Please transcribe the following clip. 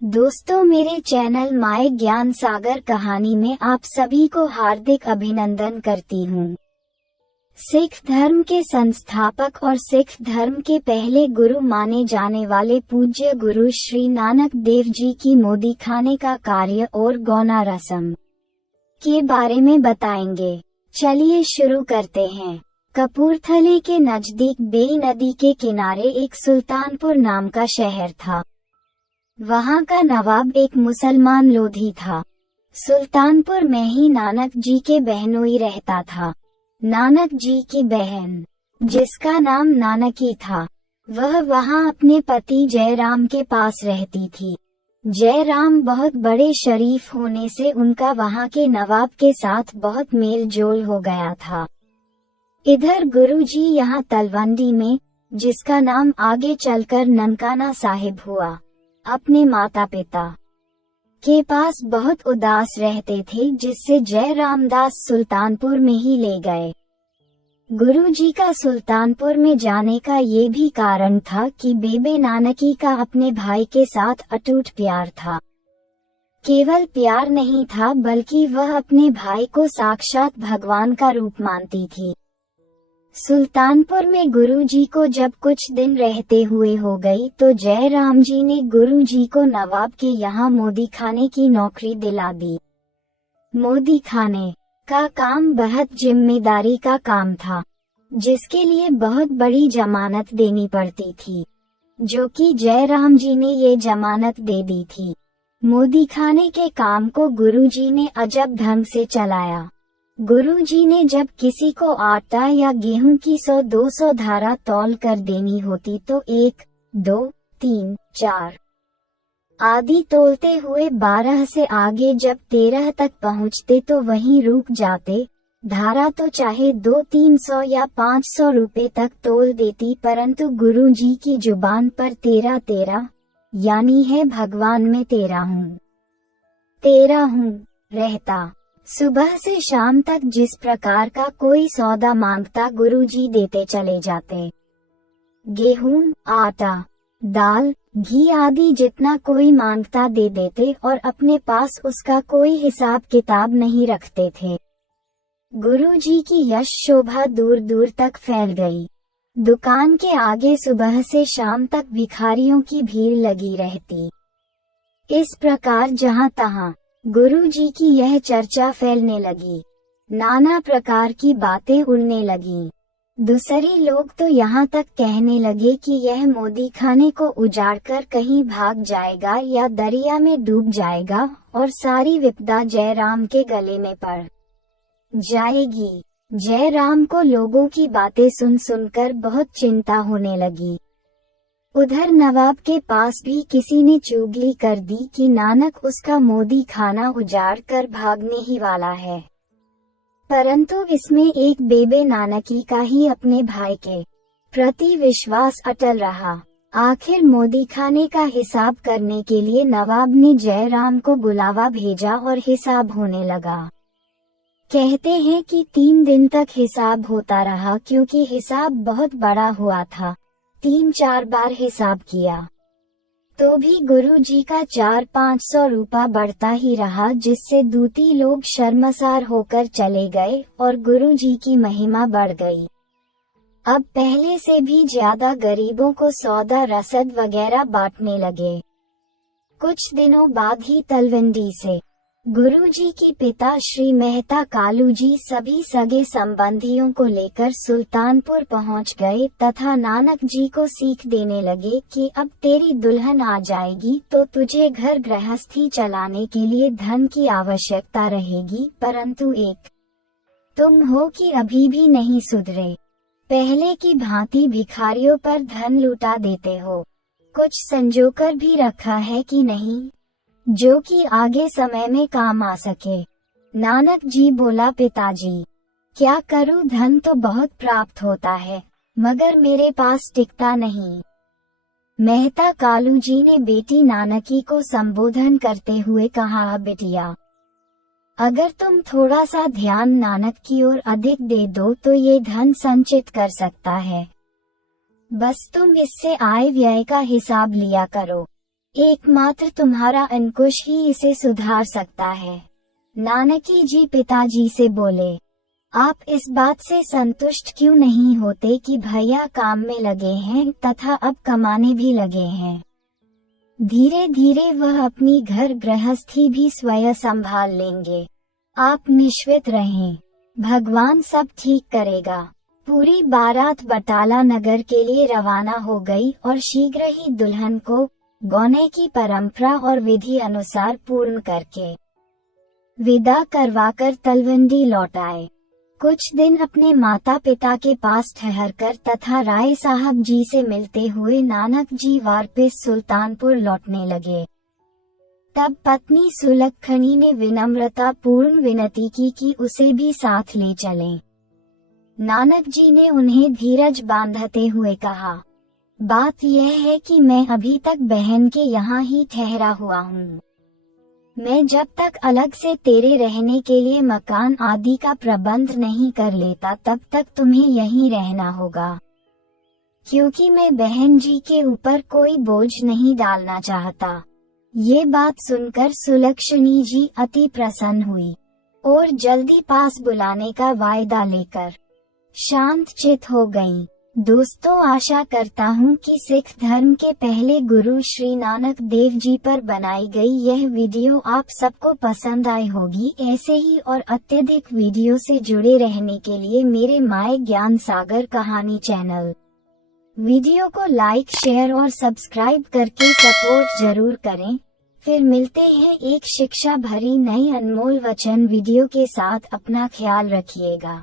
दोस्तों, मेरे channel my ज्ञान सागर कहानी में आप सभी को हार्दिक अभिनंदन करती हूँ। सिख धर्म के संस्थापक और सिख धर्म के पहले गुरु माने जाने वाले पूज्य गुरु श्री नानक देव जी की मोदी खाने का कार्य और गौना रस्म के बारे में बताएंगे। चलिए शुरू करते हैं। कपूरथले के नजदीक बेई नदी के किनारे एक सुल्तानपुर नाम का शहर था। वहाँ का नवाब एक मुसलमान लोधी था। सुल्तानपुर में ही नानक जी के बहनोई रहता था। नानक जी की बहन, जिसका नाम नानकी था, वह वहाँ अपने पति जयराम के पास रहती थी। जयराम बहुत बड़े शरीफ होने से उनका वहाँ के नवाब के साथ बहुत मेल जोल हो गया था। इधर गुरुजी यहाँ तलवंडी में, जिसका नाम आगे चलकर ननकाना साहिब हुआ, अपने माता पिता के पास बहुत उदास रहते थे, जिससे जय रामदास सुल्तानपुर में ही ले गए। गुरुजी का सुल्तानपुर में जाने का ये भी कारण था कि बेबे नानकी का अपने भाई के साथ अटूट प्यार था। केवल प्यार नहीं था, बल्कि वह अपने भाई को साक्षात भगवान का रूप मानती थी। सुल्तानपुर में गुरुजी को जब कुछ दिन रहते हुए हो गई, तो जयराम जी ने गुरुजी को नवाब के यहाँ मोदी खाने की नौकरी दिला दी। मोदी खाने का काम बहुत जिम्मेदारी का काम था, जिसके लिए बहुत बड़ी जमानत देनी पड़ती थी, जो कि जयराम जी ने ये जमानत दे दी थी। मोदी खाने के काम को गुरुजी ने अजब ढंग से चलाया। गुरुजी ने जब किसी को आटा या गेहूं की 100-200 धारा तौल कर देनी होती, तो 1, 2, 3, 4 आदि तोलते हुए 12 से आगे जब 13 तक पहुंचते तो वहीं रुक जाते। धारा तो चाहे 200-300 या 500 रुपए तक तोल देती, परंतु गुरुजी की जुबान पर 13 यानी है भगवान में तेरा हूँ रहता। सुबह से शाम तक जिस प्रकार का कोई सौदा मांगता, गुरुजी देते चले जाते। गेहूं, आटा, दाल, घी आदि जितना कोई मांगता दे देते, और अपने पास उसका कोई हिसाब किताब नहीं रखते थे। गुरुजी की यश शोभा दूर दूर तक फैल गई। दुकान के आगे सुबह से शाम तक भिखारियों की भीड़ लगी रहती। इस प्रकार जहां तहां गुरुजी की यह चर्चा फैलने लगी। नाना प्रकार की बातें उड़ने लगीं। दूसरे लोग तो यहाँ तक कहने लगे कि यह मोदी खाने को उजाड़कर कहीं भाग जाएगा या दरिया में डूब जाएगा, और सारी विपदा जयराम के गले में पड़ जाएगी। जयराम को लोगों की बातें सुन सुनकर बहुत चिंता होने लगी। उधर नवाब के पास भी किसी ने चुगली कर दी कि नानक उसका मोदी खाना उजाड़ कर भागने ही वाला है। परंतु इसमें एक बेबे नानकी का ही अपने भाई के प्रति विश्वास अटल रहा। आखिर मोदी खाने का हिसाब करने के लिए नवाब ने जयराम को बुलावा भेजा और हिसाब होने लगा। कहते हैं कि 3 दिन तक हिसाब होता रहा, क्योंकि हिसाब बहुत बड़ा हुआ था। 3-4 बार हिसाब किया तो भी गुरुजी का 400-500 रुपया बढ़ता ही रहा, जिससे दूती लोग शर्मसार होकर चले गए और गुरुजी की महिमा बढ़ गई। अब पहले से भी ज्यादा गरीबों को सौदा रसद वगैरह बांटने लगे। कुछ दिनों बाद ही तलवंडी से गुरुजी के पिता श्री मेहता कालू जी सभी सगे संबंधियों को लेकर सुल्तानपुर पहुंच गए तथा नानक जी को सीख देने लगे कि अब तेरी दुल्हन आ जाएगी तो तुझे घर गृहस्थी चलाने के लिए धन की आवश्यकता रहेगी, परंतु एक तुम हो कि अभी भी नहीं सुधरे। पहले की भांति भिखारियों पर धन लुटा देते हो। कुछ संजोकर भी रखा है कि नहीं, जो कि आगे समय में काम आ सके। नानक जी बोला, पिताजी क्या करूं, धन तो बहुत प्राप्त होता है, मगर मेरे पास टिकता नहीं। मेहता कालू जी ने बेटी नानकी को संबोधन करते हुए कहा, बिटिया, अगर तुम थोड़ा सा ध्यान नानक की ओर अधिक दे दो तो ये धन संचित कर सकता है। बस तुम इससे आय व्यय का हिसाब लिया करो। एकमात्र तुम्हारा अंकुश ही इसे सुधार सकता है। नानकी जी पिताजी से बोले, आप इस बात से संतुष्ट क्यों नहीं होते कि भैया काम में लगे हैं तथा अब कमाने भी लगे हैं। धीरे धीरे वह अपनी घर गृहस्थी भी स्वयं संभाल लेंगे। आप निश्चित रहें, भगवान सब ठीक करेगा। पूरी बारात बटाला नगर के लिए रवाना हो गई और शीघ्र ही दुल्हन को गौने की परंपरा और विधि अनुसार पूर्ण करके विदा करवाकर तलवंडी लौट आए। कुछ दिन अपने माता पिता के पास ठहरकर तथा राय साहब जी से मिलते हुए नानक जी वापस सुल्तानपुर लौटने लगे। तब पत्नी सुलक्षणी ने विनम्रता पूर्ण विनती की कि उसे भी साथ ले चलें। नानक जी ने उन्हें धीरज बांधते हुए कहा, बात यह है कि मैं अभी तक बहन के यहाँ ही ठहरा हुआ हूँ। मैं जब तक अलग से तेरे रहने के लिए मकान आदि का प्रबंध नहीं कर लेता तब तक तुम्हें यहीं रहना होगा, क्योंकि मैं बहन जी के ऊपर कोई बोझ नहीं डालना चाहता। ये बात सुनकर सुलक्षणी जी अति प्रसन्न हुई और जल्दी पास बुलाने का वायदा लेकर शांत चित हो गईं। दोस्तों, आशा करता हूँ कि सिख धर्म के पहले गुरु श्री नानक देव जी पर बनाई गई यह वीडियो आप सबको पसंद आई होगी। ऐसे ही और अत्यधिक वीडियो से जुड़े रहने के लिए मेरे माय ज्ञान सागर कहानी चैनल वीडियो को लाइक, शेयर और सब्सक्राइब करके सपोर्ट जरूर करें। फिर मिलते हैं एक शिक्षा भरी नई अनमोल वचन वीडियो के साथ। अपना ख्याल रखिएगा।